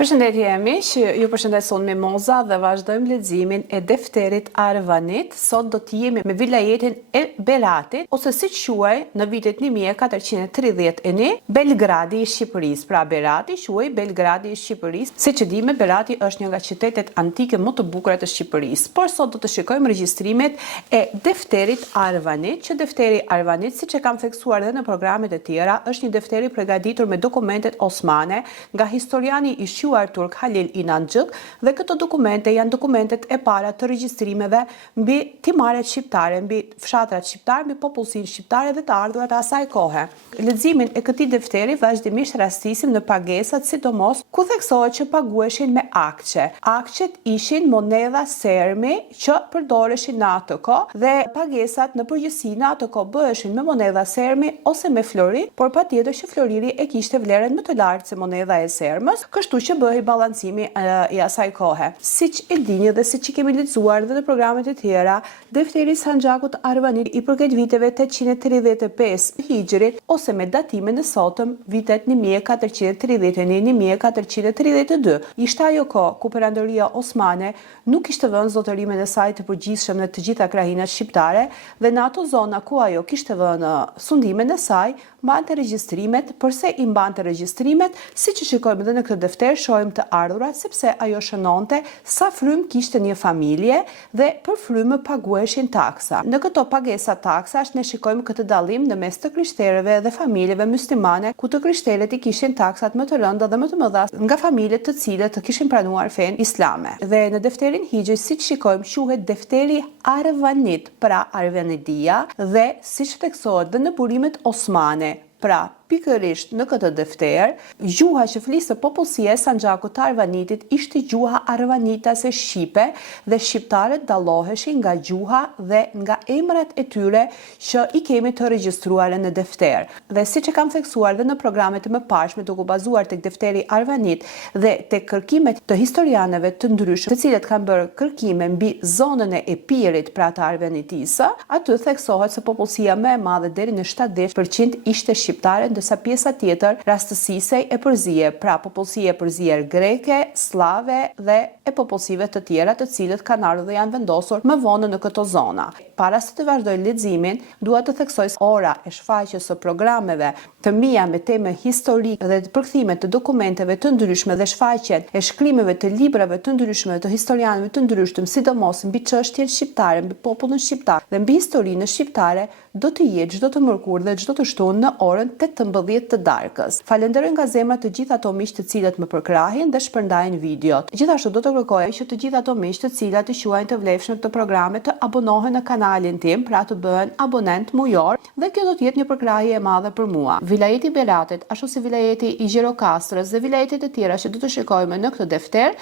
Përshëndetje miq, ju përshëndes unë Mimoza dhe vazhdojmë leximin e defterit Arvanit. Sot do të jemi me vilajetin e Beratit, ose siç quhej në vitet 1431 Belgradi i Shqipërisë. Pra Berati quhej Belgradi i Shqipërisë. Siç e dimë, Berati është një nga qytetet antike më të bukura të Shqipërisë. Por sot do të shikojmë regjistrimet e defterit Arvanit, që defteri Arvanit, siç e kam theksuar edhe në programet e tjera, është një defter i përgatitur me dokumentet osmane nga historiani i turk Halil Inaxhik, dhe këto dokumente janë dokumentet e para të regjistrimeve mbi timaret shqiptare, mbi fshatrat shqiptar, mbi popullsinë shqiptare dhe të ardhurat e asaj kohe. Leximin e këtij defteri vazhdimisht rastisim në pagesat, sidomos ku theksohet që paguheshin me akçe. Akçet ishin monedha sermi që përdoreshin në atë kohë dhe pagesat në përgjithësi në atë kohë bëheshin me monedha sermi ose me flori, por patjetër që floriri e kishte vlerën më të lartë se monedha e sermës, kështu që bëhej balancimi i asaj kohe. Siç e dini dhe siç i kemi lexuar edhe në programet e tjera, defteri Sanxhakut Arvanit i përket viteve 835 Hijrit ose me datimin e sotëm vitet 1431-1432. Ishte ajo kohë ku Perandoria Osmane nuk kishte vënë zotërimin e saj të përgjithshëm në të gjitha krahinat shqiptare dhe në ato zona ku ajo kishte vënë sundimin e saj, mbante regjistrimet. Përse i mbante regjistrimet? Siç e shikojmë edhe në këtë defter, shohim të ardhurat sepse ajo shënonte sa frymë kishte një familje dhe për frymë paguheshin taksa. Në këto pagesa taksash ne shikojmë këtë dallim në mes të krishterëve dhe familjeve muslimane, ku të krishterët i kishin taksat më të rënda dhe më të mëdha nga familjet të cilët të kishin pranuar fenë islame. Dhe në defterin Hijri, siç shikojmë, quhet defteri Arvanit, pra Arvanidia, dhe siç theksohet dhe në burimet osmane, pra pikërisht në këtë defter, gjuha që flisë popullsia e Sanxhakut të Arvanitit ishte gjuha arvanitase shqipe dhe shqiptarët dalloheshin nga gjuha dhe nga emrat e tyre që i kemi të regjistruar në defter. Dhe siç e kam theksuar dhe në programet e mëparshme, duke u bazuar tek defteri Arvanit dhe tek kërkimet të historianëve të ndryshëm, të cilët kanë bërë kërkime mbi zonën e Epirit, pra të Arvanitisë, aty theksohet se popullsia më e madhe deri në 70% ishte shqiptare, ndërsa pjesa tjetër rastësisej e përzije, pra popullsia e përzier greke, slave dhe e popullsive të tjera të cilët kanë ardhur dhe janë vendosur më vonë në këto zona. Para se të vazhdoj leximin, dua të theksoj se ora e shfaqjes së programeve të mia me temë historike dhe të përkthimet të dokumenteve të ndryshme dhe shfaqjen e shkrimeve të librave të ndryshme të historianëve të ndryshëm, sidomos mbi çështjen shqiptare, mbi popullin shqiptar dhe mbi historinë shqiptare, do të jetë çdo të mërkurë dhe çdo të shtunë në orën 18 të darkës. Falenderoj nga zemra të gjithë ato miq të cilët më përkrahin dhe shpërndajnë videot. Gjithashtu do të kërkoj që të gjithë ato miq të cilat i quajnë të vlefshëm këtë program të abonohen në kanalin tim, pra të bëhen abonent mujor, dhe kjo do të jetë një përkrahje e madhe për mua. Vilajeti i Beratit, ashtu si vilajeti i Gjirokastrës dhe vilajetet e tjera që do të shikojmë në këtë defter,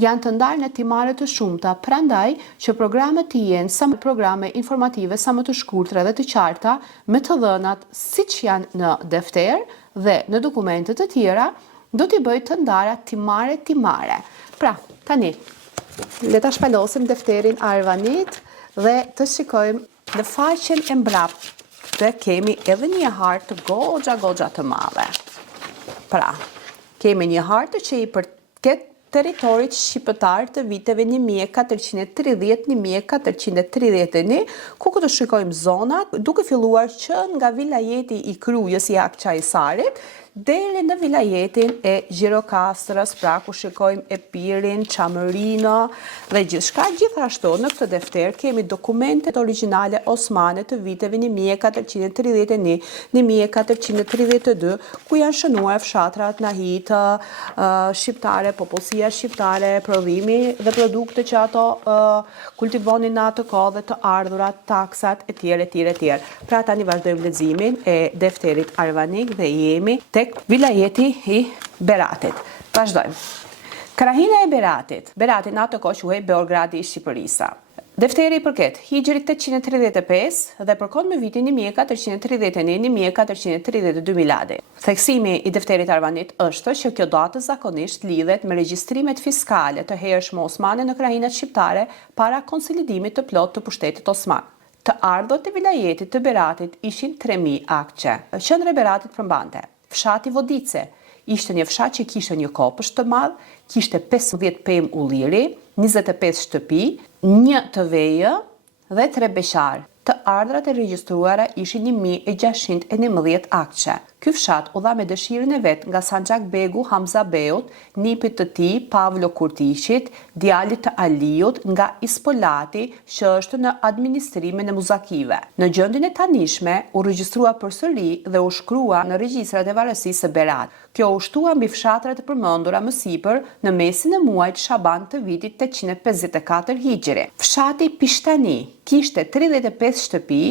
janë të ndarë në timare të shumta, prandaj që programet të jenë sa më programe informative, sa më të shkurtra dhe të qarta, me të dhënat siç janë në defter dhe në dokumentet e tjera, do t'i bëj të ndara timare. Pra, tani, le ta shpalosim defterin Arvanit dhe të shikojmë në faqen e mbrapstë kemi edhe një hartë goxha të madhe. Pra, kemi një hartë që i përket teritorit shqiptar të viteve 1430-1431, ku këtë shikojmë zonat, duke filluar që nga vilajeti i Krujës i Akçajsarit, deri në vilajetin e Gjirokastrës, pra ku shikojmë Epirin, Çamërinë dhe gjithçka. Gjithashtu në këtë defter kemi dokumentet origjinale osmane të viteve 1431-1432, ku janë shënuar fshatrat nahitë shqiptare, popullsia shqiptare, prodhimi dhe produkte që ato kultivonin në atë kohë dhe të ardhurat, taksat e tjerë. Pra tani vazhdojmë leximin e defterit Arvanit dhe jemi tek vilajeti i Beratit. Vazhdojmë. Krahina e Beratit. Berati në atë kohë quhej Beogradi i Shqipërisë. Defteri i përket Hijrit 835 dhe përkon me vitin 1431-1432 miladi. Theksimi i defterit Arvanit është që kjo datë zakonisht lidhet me regjistrimet fiskale të hershme osmane në krahinat shqiptare para konsolidimit të plot të pushtetit osman. Të ardhurët e vilajetit të Beratit ishin 3000 akçe. Qendra e Beratit përmbante fshati Vodice, ishte një fshat që kishte një kopësht të madh, kishte 15 pemë ulliri, 25 shtëpi, 1 të vejë dhe 3 beqar. Të ardhrat e regjistruara ishin 1611 akçe. Ky fshat u dha me dëshirën e vet nga Sanxhak Begu Hamza Beut, nipit të tij Pavlo Kurtishit, djalit të Aliut nga Ispolati, që është në administrimin e Muzakive. Në gjendjen e tanishme u regjistrua përsëri dhe u shkrua në regjistrat e varësisë së Berat. Kjo u shtua mbi fshatrat e përmendura më sipër në mesin e muajit Shaban të vitit 854 Hijri. Fshati Pishtani kishte 35 shtëpi,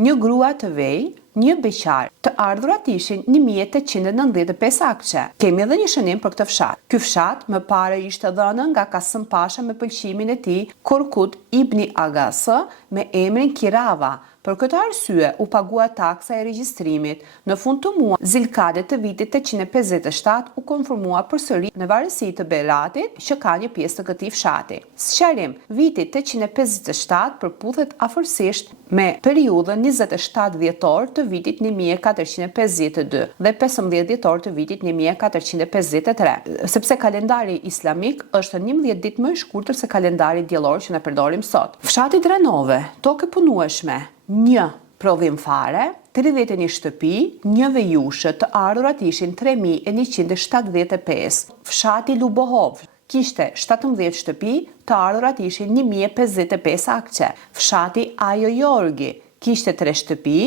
një grua të vej, një beqar. Të ardhurat ishin 1895 akçe. Kemi edhe një shënim për këtë fshat. Ky fshat më parë ishte dhënë nga Kasım Pasha me pëlqimin e tij Korkut ibn Agas me emrin Kirava. Për këtë arsye u pagua taksa e regjistrimit. Në fund të muajit Zilkade të vitit 857 u konfirmua përsëri në varësi të Beratit që ka një pjesë të këtij fshati. Sqarim, viti 857 përputhet afërsisht me periudhën 27 dhjetor të vitit 1452 dhe 15 dhjetor të vitit 1453, sepse kalendari islamik është 11 ditë më i shkurtër se kalendari diellor që ne përdorim sot. Fshati Dranove, tokë punueshme, 1 prodhim fare, 31 shtëpi, 1 vejushë, të ardhurat ishin 3175. Fshati Lubohov kishte 17 shtëpi, të ardhurat ishin 1055 akçe. Fshati Ajo Jorgi kishte 3 shtëpi,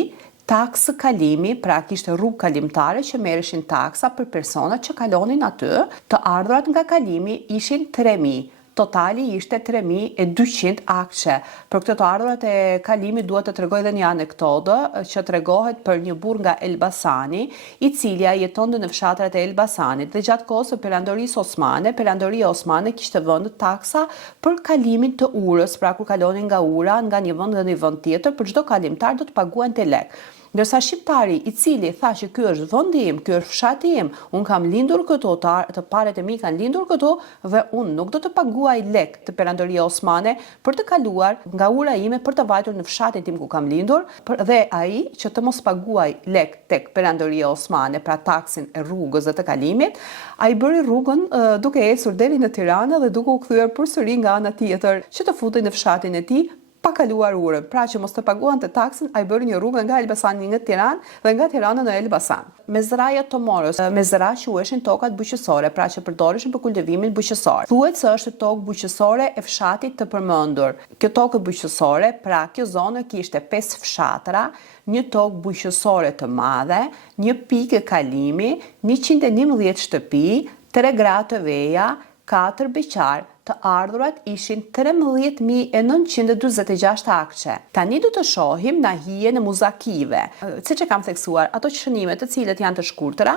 taksë kalimi, pra kishte rrugë kalimtare që merreshin taksa për personat që kalonin aty, të ardhurat nga kalimi ishin 3000. Totali ishte 3200 akçe. Për këtë të ardhurat e kalimit duhet të tregoj edhe një anekdotë që tregohet për një burr nga Elbasani, i cili jetonte në fshatrat e Elbasanit dhe gjatë kohës së perandorisë osmane, perandoria osmane kishte vënë taksa për kalimin të urës, pra kur kalonin nga ura nga një vend në një vend tjetër, për çdo kalimtar do të paguante lek. Ndërsa shqiptari i cili tha që ky është vendi im, ky është fshati im, un kam lindur këtu, të parët e mi kanë lindur këtu dhe un nuk do të paguaj lek të perandoria osmane për të kaluar nga ura ime për të vajtur në fshatin tim ku kam lindur, dhe ai që të mos paguaj lek tek perandoria osmane, pra taksin e rrugës dhe të kalimit, ai bëri rrugën duke ecur deri në Tiranë dhe duke u kthyer përsëri nga ana tjetër që të futej në fshatin e tij, pa kaluar urën. Pra që mos të paguante taksin, ai bëri një rrugë nga Elbasani në Tiranë dhe nga Tirana në Elbasan. Mezraja Tomorës, mezra quheshin tokat bujqësore, pra që përdoreshin për kultivimin bujqësor. Thuhet se është tokë bujqësore e fshatit të përmendur. Kjo tokë bujqësore, pra kjo zonë kishte 5 fshatra, një tokë bujqësore të madhe, një pikë kalimi, 111 shtëpi, 3 gra të veja, 4 beqar. Të ardhurat ishin 13.946 akçe. Tani do të shohim nahijen e Muzakive. Siç e kam theksuar, ato shënime të cilët janë të shkurtëra,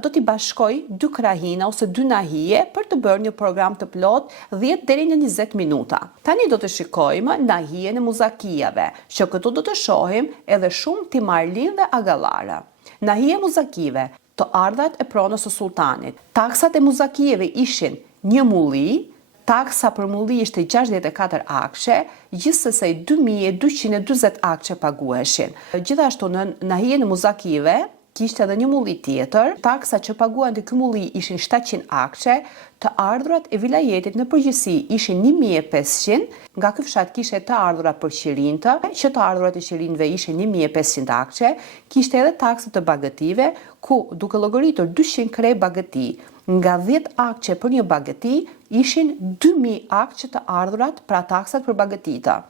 do t'i bashkoj 2 krahina ose 2 nahije për të bërë një program të plot 10 deri në 20 minuta. Tani do të shikojmë nahijen e Muzakijave, që këtu do të shohim edhe shumë timarlin dhe agallara. Nahije Muzakive, të ardhurat e pronës së sultanit. Taksat e Muzakijeve ishin 1 mulli, taksa për mulli ishte 64 akçe, gjithsesi 2240 akçe paguheshin. Gjithashtu në nahijen e Muzakive kishte edhe një mulli tjetër, taksa që paguante ky mulli ishin 700 akçe, të ardhurat e vilajetit në përgjithësi ishin 1500, nga ky fshat kishte të ardhurat për qirintë, që të ardhurat e qirinëve ishin 1500 akçe, kishte edhe taksat të bagëtive, ku duke llogaritur 200 krej bagëti, nga 10 akçe për një bagëti ishin 2000 akçe të ardhurat pra taksat për bagëtita.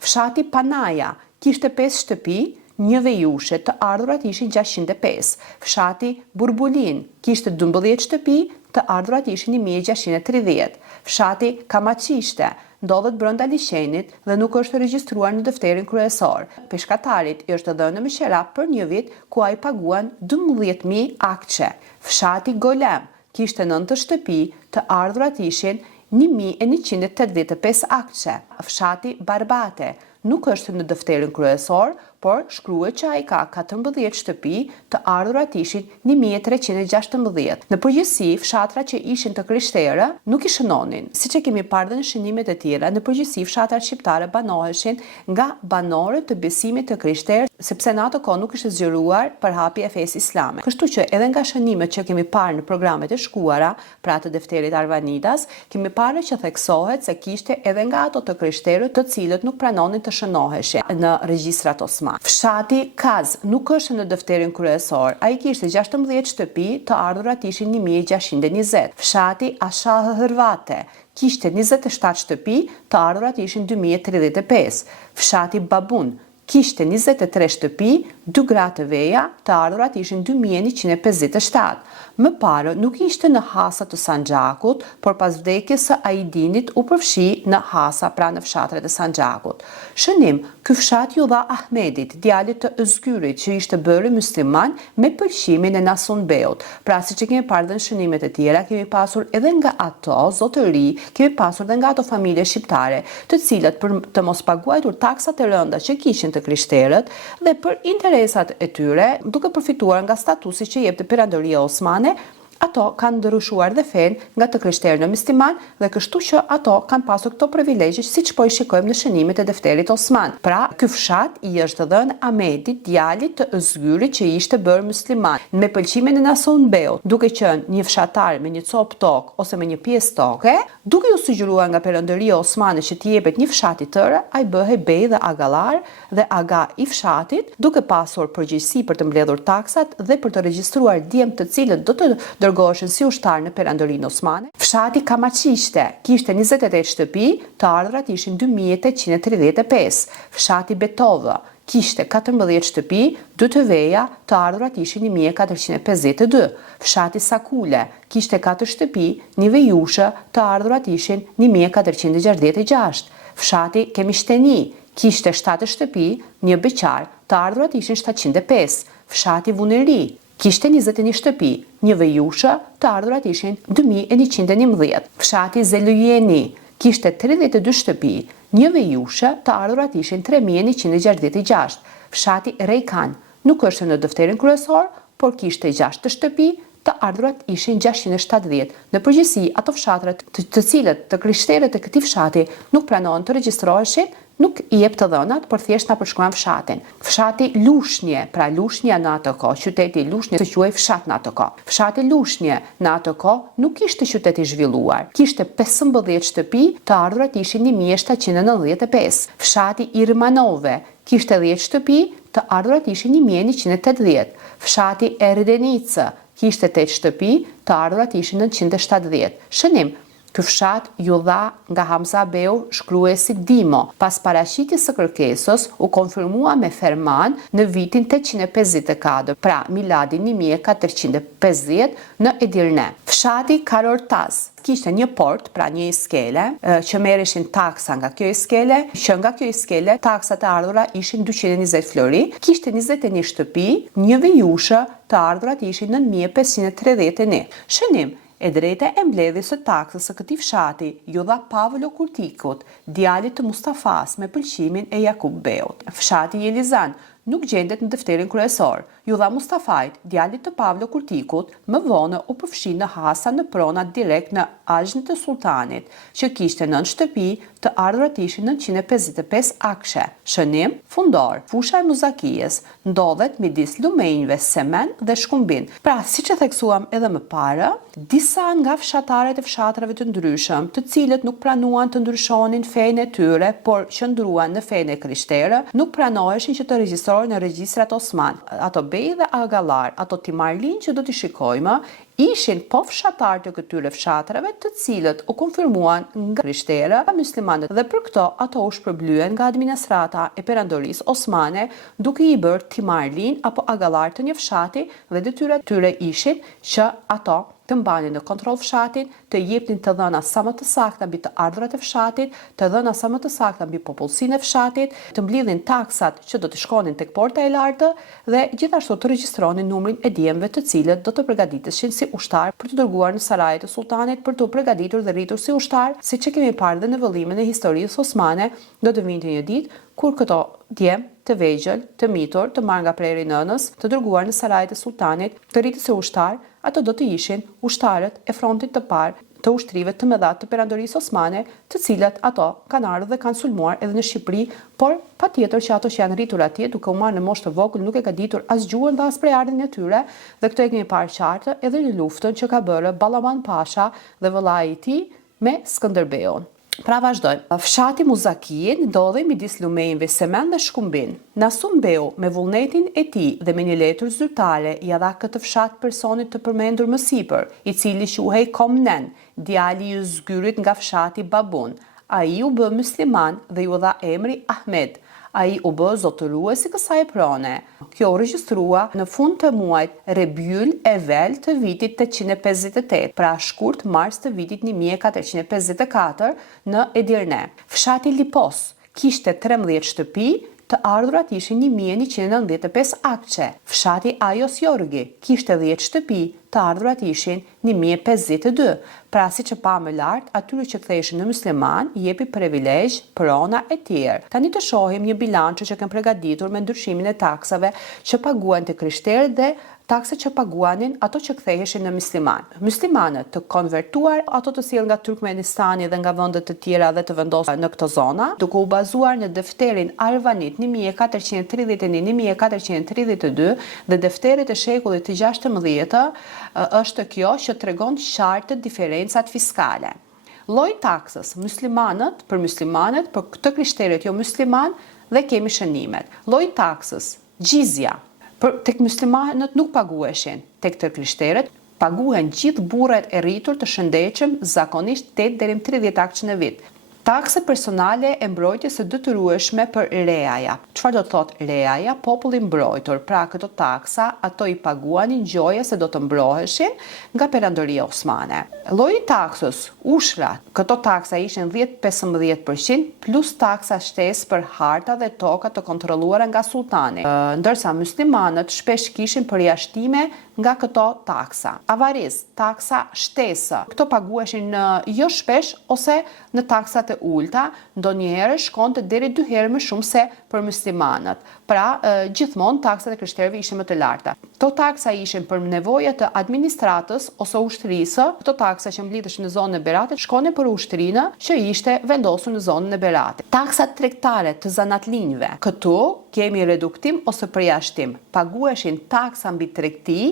Fshati Panaja kishte 5 shtëpi, 1 vejushe, të ardhurat ishin 605. Fshati Burbulin kishte 12 shtëpi, të ardhurat ishin 1630. Fshati Kamaçishte ndodhet brenda liçenit dhe nuk është regjistruar në defterin kryesor. Peshkatarit i është dhënë me qerap për një vit ku ai paguan 12.000 akçe. Fshati Golem kishte 9 shtëpi, të ardhurat ishin 1185 akçe. Fshati Barbate nuk është në defterin kryesor, por shkruhet që ai ka 14 shtëpi, të ardhurat ishin 1316. Në përgjithësi, fshatra që ishin të krishterë nuk i shënonin. Siç e kemi parë në shënimet e tjera, në përgjithësi fshatrat shqiptare banoheshin nga banorët të besimit të krishterë, sepse në ato kohë nuk ishte zgjeruar përhapja e fesë islame. Kështu që edhe nga shënimet që kemi parë në programet e shkuara, pra të defterit Arvanidas, kemi parë që theksohet se kishte edhe nga ato të krishterët të cilët nuk pranonin të shënoheshin në regjistrat osman. Fshati Kaz nuk është në defterin kryesor. Ai kishte 16 shtëpi, të ardhurat ishin 1620. Fshati Ashah Hërvate kishte 27 shtëpi, të ardhurat ishin 2035. Fshati Babun kishte 23 shtëpi, 2 gra të veja, të ardhurat ishin 2157. Më parë nuk ishte në hasa të Sanxhakut, por pas vdekjes së Aidinit u përfshi në hasa, pra në fshatrat e Sanxhakut. Shënim, ky fshat ju dha Ahmedit, djalit të Özgyrit, që ishte bërë musliman me pëlqimin e Nasunbeut. Pra siç e kemi parë në shënimet e tjera, kemi pasur edhe nga ato zotëri, kemi pasur edhe nga ato familje shqiptare, të cilat për të mos paguajtur taksat e rënda që kishin të krishterët dhe për interesat e tyre, duke përfituar nga statusi që jepte Perandoria Osmane, ato kanë ndryshuar dhe fen nga të krishterë në musliman dhe kështu që ato kanë pasur këto privilegje siç po i shikojmë në shënimet e defterit Osman. Pra, ky fshat i është dhënë Ahmedit, djalit të Özgyrit që ishte bërë musliman, me pëlqimin e Nasunbeut, duke qenë një fshatar me një copë tokë ose me një pjesë toke, duke u sugjeruar nga Perandoria Osmane që t'i jepet një fshat i tërë, ai bëhej bej dhe agallar dhe aga i fshatit, duke pasur përgjegjësi për të mbledhur taksat dhe për të regjistruar djemt të cilët do të dërgoheshin si ushtar në Perandorinë Osmane. Fshati Kamaçishte kishte 28 shtëpi, të ardhurat ishin 2835. Fshati Betovë kishte 14 shtëpi, 2 të veja, të ardhurat ishin 1452. Fshati Sakule kishte 4 shtëpi, 1 vejushë, të ardhurat ishin 1466. Fshati Kemishteni kishte 7 shtëpi, 1 beqar, të ardhurat ishin 705. Fshati Vuneri kishte 21 shtëpi, 1 vejushë, të ardhurat ishin 2111. Fshati Zelujeni kishte 32 shtëpi, 1 vejushë, të ardhurat ishin 3166. Fshati Rejkan nuk është në defterin kryesor, por kishte 6 shtëpi, të ardhurat ishin 670. Në përgjithësi, ato fshatrat të cilët të krishterët e këtij fshati nuk pranohen të regjistroheshin, nuk i jep të dhënat, por thjesht na përshkruan fshatin. Fshati Lushnje, pra Lushnja në atë kohë, qyteti Lushnje se quhej fshat në atë kohë. Fshati Lushnje në atë kohë nuk ishte qytet i zhvilluar. Kishte 15 shtëpi, të ardhurat ishin 1795. Fshati Irmanove kishte 10 shtëpi, të ardhurat ishin 1180. Fshati Erdenica kishte 8 shtëpi, të ardhurat ishin 970. Shënim, ky fshat ju dha nga Hamza Beu, shkruesi Dimo. Pas paraqitjes së kërkesës, u konfirmua me ferman në vitin 854, pra miladin 1450 në Edirne. Fshati Karortaz kishte një port, pra një iskele, që merreshin taksa nga kjo iskele, që nga kjo iskele taksat e ardhura ishin 220 flori, kishte 21 shtëpi, 1 vejushë, të ardhurat ishin 9531. Shënim, e drejta e mbledhjes së taksës së këtij fshati ju dha Pavlo Kurtikut, djalit të Mustafas me pëlqimin e Jakub Beut. Fshati Jelizan nuk gjendet në defterin kryesor. Ju dha Mustafait, djalit të Pavlo Kurtikut, më vonë u përfshi në hasa në pronat direkt në Azhnit të Sultanit, që kishte 9 shtëpi, të ardhurat ishin 955 akshe. Shënim, fundor, fusha e Muzakijës ndodhet midis lumenjve Semen dhe Shkumbin. Pra, siç e theksuam edhe më parë, disa nga fshataret e fshatrave të ndryshëm, të cilët nuk pranuan të ndryshonin fenë e tyre, por qëndruan në fenë e krishterë, nuk pranoheshin që të regjistrohen në regjistrat Osman. Ato bej dhe agallar, ato timarlin që do t'i shikojmë, ishin po fshatar të këtyre fshatrave, të cilët u konfirmuan nga krishterë muslimanët dhe për këto ato u shpërblyen nga administrata e Perandorisë Osmane, duke i bërë timarlin apo agallar të një fshati dhe detyrat tyre ishin që ato të mbanin në kontroll fshatin, të jepnin të dhëna sa më të sakta mbi të ardhurat e fshatit, të dhëna sa më të sakta mbi popullsinë e fshatit, të mblidhin taksat që do të shkonin tek porta e lartë dhe gjithashtu të regjistronin numrin e djemve të cilët do të përgatiteshin si ushtar për të dërguar në sarajet e sultanit për të përgatitur dhe rritur si ushtar, siç e kemi parë dhe në vëllimin e historisë osmane, do të vinte një ditë kur këto djem të vegjël, të mitur, të marrë nga preri nënës, të dërguar në sarajet e sultanit, të rritur si ushtar, ato do të ishin ushtarët e frontit të parë të ushtrive të mëdha të perandorisë osmane, të cilat ato kanë ardhur dhe kanë sulmuar edhe në Shqipëri, por patjetër që ato që janë rritur atje duke u marrë në moshë të vogël nuk e ka ditur as gjuhën dhe as prejardhjen e tyre, dhe këto e kemi parë qartë edhe në luftën që ka bërë Ballaman Pasha dhe vëllai i tij me Skënderbeun. Pra vazhdojmë. Fshati Muzakiin ndodhej midis lumejve Semen dhe Shkumbin. Nasumbeu me vullnetin e tij dhe me një letër zyrtare ja dha këtë fshat personit të përmendur më sipër, i cili quhej Komnen, djali i zgyrit nga fshati Babun. Ai u bë musliman dhe ju dha emri Ahmed. Ai u bë zotërues i kësaj prone. Kjo u regjistrua në fund të muajit Rebyul Evvel të vitit 858, pra shkurt mars të vitit 1454 në Edirne. Fshati Lipos kishte 13 shtëpi, të ardhurat ishin 1195 akçe. Fshati Ajos Jorgi kishte 10 shtëpi, të ardhurat ishin 1052. Pra si që pa më lartë, atyre që ktheheshin në musliman, jepi privilegj, prona e tjerë. Tani të shohim një bilançë që kanë përgatitur me ndryshimin e taksave që paguan të krishterët dhe taksa që paguanin ato që ktheheshin në musliman. Muslimanët të konvertuar, ato të sjellë nga Turkmenistani dhe nga vende të tjera dhe të vendosur në këto zona, duke u bazuar në defterin Arvanit 1431-1432 dhe defterit e shekullit të 16, është kjo që tregon qartë diferencat fiskale. Lloji taksës për muslimanët, për të krishterët jo musliman dhe kemi shënimet. Lloji taksës gjizja tek muslimanët nuk paguheshin, tek të krishterët paguhen gjithë burrat e rritur të shëndetshëm, zakonisht 8 deri në 30 akçe në vit. Takse personale e mbrojtjes së detyrueshme për reaja. Çfarë do të thotë reaja? Populli mbrojtur. Pra këto taksa ato i paguanin gjoja se do të mbroheshin nga perandoria osmane. Lloji i taksës, ushrat, këto taksa ishin 10-15% plus taksa shtesë për harta dhe toka të kontrolluara nga sultani. Ndërsa muslimanët shpesh kishin përjashtime nga këto taksa. Avariz, taksa shtesë. Këto paguheshin jo shpesh ose në taksat e ulta, ndonjëherë shkonte deri 2 herë më shumë se për muslimanët. Pra, gjithmonë taksat e krishterëve ishin më të larta. Këto taksa ishin për nevojat të administratës ose ushtrisë. Këto taksa që mblidheshin në zonën e Beratit shkonin për ushtrinë që ishte vendosur në zonën e Beratit. Taksat tregtare të zanatlinjve. Këtu kemi reduktim ose përjashtim. Paguheshin taksa mbi tregti,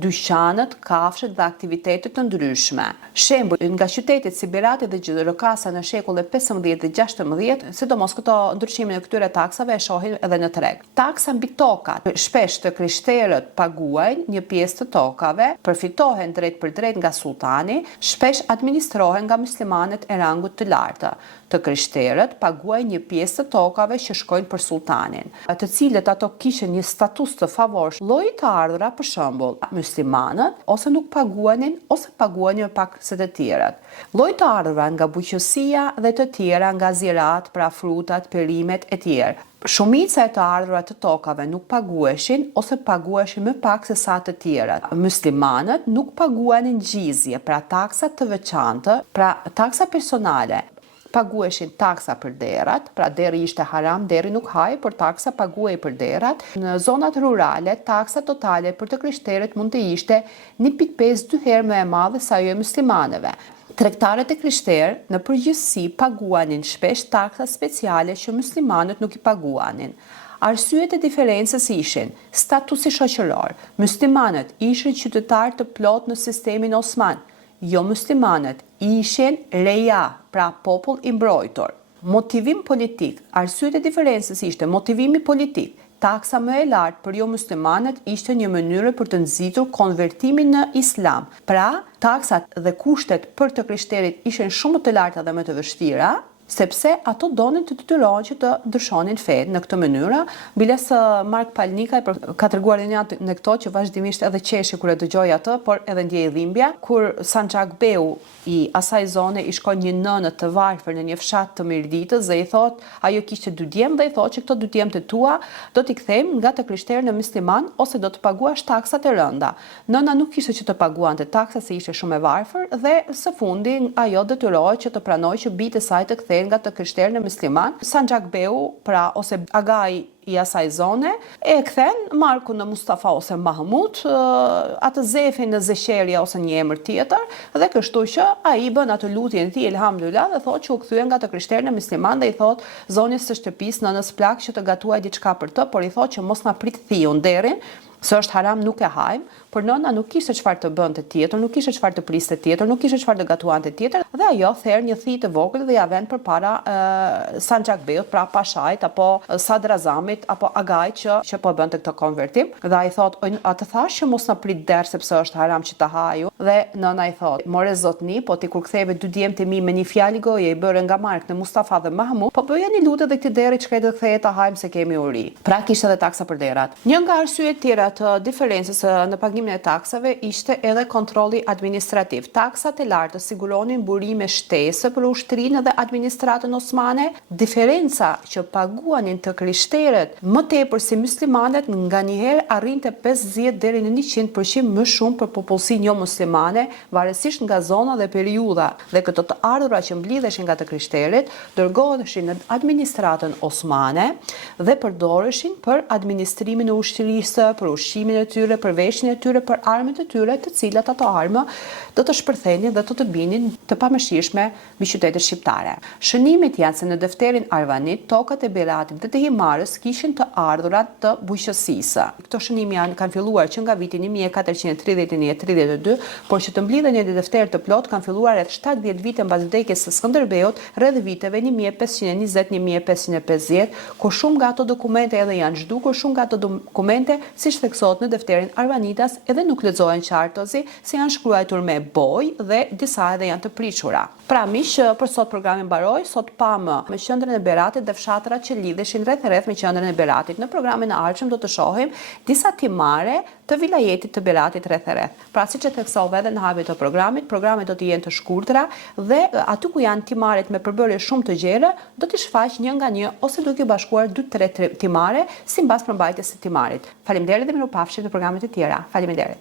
dyqanët, kafshët dhe aktivitetet të ndryshme. Shembull, nga qytetet si Berati dhe Gjirokasa në shekullin 15 dhe 16, sidomos këto ndryshimin e këtyre taksave e shohin edhe në treg. Taksa mbi tokat. Shpesh të krishterët paguajnë një pjesë të tokave, përfitohen drejt për drejt nga sultani, shpesh administrohen nga muslimanët e rangut të lartë. Të krishterët paguajnë një pjesë të tokave që shkojnë për sultanin, të cilët ato kishin një status të favorshëm. Lloji të ardhurave, për shembull, muslimanët ose nuk paguanin ose paguanin më pak se të tjerët. Lloji të ardhurave nga buqësia dhe të tjera nga zirat, pra frutat, perimet e tjerë. Shumica e të ardhurat të tokave nuk paguheshin ose paguheshin më pak se sa të tjerat. Muslimanët nuk paguanin gjizje, pra taksa të veçantë, pra taksa personale. Paguheshin taksa për derat, pra deri ishte haram, deri nuk haj, por taksa paguhej për derat. Në zonat rurale, taksa totale për të krishterët mund të ishte 1.5-2 herë më e madhe sa ajo e muslimanëve. Tregtarët e krishterë në përgjithësi paguanin shpesh taksa speciale që muslimanët nuk i paguanin. Arsyet e diferencës ishin statusi shoqëror. Muslimanët ishin qytetarë të plotë në sistemin osman. Jo muslimanët ishin reja, pra popull i mbrojtur. Motivim politik. Arsyet e diferencës ishte motivimi politik. Taksa më e lartë për jo muslimanët ishte një mënyrë për të nxitur konvertimin në islam. Pra, taksat dhe kushtet për të krishterët ishin shumë të larta dhe më të vështira, sepse ato donin të detyrohen që të ndryshonin fenë në këtë mënyrë. Biles Mark Palnikaj ka treguar në këto që vazhdimisht edhe qeshi kur e dëgjoj atë, por edhe ndjej dhimbje, kur Sanxhakbeu i asaj zone i shkon një nënë të varfër në një fshat të Mirditës dhe i thot, ajo kishte 2 djemë dhe i thot që këto 2 djemë të tua do t'i kthejmë nga të krishterë në musliman ose do të paguash taksat e rënda. Nëna nuk kishte që të paguante taksat se ishte shumë e varfër dhe së fundi ajo detyrohej që të pranojë që bijtë e saj të kthehen nga të krishterë në musliman. Sanxhakbeu, pra ose agai i asaj zone, e kthen Marku në Mustafa ose Mahmud, atë Zefin në Zesheria ose një emër tjetër, dhe kështu që ai bën atë lutjen e tij elhamdulillah dhe thotë që u kthye nga të krishterë në musliman dhe i thotë zonjës së shtëpisë nënës plak që të gatuaj diçka për të, por i thotë që mos na prit thiun derin, se është haram nuk e hajmë, por nëna nuk kishte çfarë të bënte tjetër, nuk kishte çfarë të priste tjetër, nuk kishte çfarë të gatuante tjetër, dhe ajo therr një thijë të vogël dhe ja vend përpara Sanxhakbeut, pra Pashait apo Sadrazamit apo Agait që po bënte këtë konvertim, dhe ai thotë, atë thash që mos na prit der sepse është haram që ta haju, dhe nëna i thotë, more zotni, po ti kur ktheve 2 djemtë e mi me një fjalë goje i bërë nga Mark në Mustafa dhe Mahmud, po bëjeni lutet dhe këtë deri çka do të kthehet ta hajmë se kemi uri. Pra kishte edhe taksa për derat. Një nga arsyet tjera të diferencës në pagimin e taksave ishte edhe kontrolli administrativ. Taksat e larta siguronin burime shtesë për ushtrinë dhe administratën osmane. Diferenca që paguanin të krishterët më tepër se muslimanët nganjëherë arrinte 50 deri në 100% më shumë për popullsinë jo muslimane, varësisht nga zona dhe periudha. Dhe këto të ardhura që mblidheshin nga të krishterët dërgoheshin në administratën osmane dhe përdoreshin për administrimin e ushtrisë, për ushqimin e tyre, për veshin e tyre, për armët e tyre, të cilat ato armë do të shpërthenin dhe do të binin të pamëshirshme mbi qytetet shqiptare. Shënimet janë se në defterin Arvanit, tokat e Beratit dhe të Himarës kishin të ardhurat të bujqësisë. Këto shënime kanë filluar që nga viti 1431-32, por që të mblidhen në defter të plot kanë filluar rreth 70 vite mbas vdekjes së Skënderbeut, rreth viteve 1520-1550, ku shumë nga ato dokumente edhe janë zhdukur, shumë nga ato dokumente siç theksohet në defterin Arvanitas edhe nuk lexohen qartozi, se janë shkruar me boj dhe disa edhe janë të priqura. Pra miq, për sot programi mbaroi, sot pamë me qendrën e Beratit dhe fshatrat që lidheshin rreth me qendrën e Beratit. Në programin e ardhshëm do të shohim disa timare të vilajetit të Beratit rreth. Pra siç e theksova edhe në hapjen e programit, programet do të jenë të shkurtra dhe aty ku janë timaret me përbërje shumë të gjera, do t'i shfaq një nga një ose duke bashkuar 2-3 timare sipas përmbajtjes së timarit. Faleminderit dhe mirupafshim në programet e tjera. Faleminderit.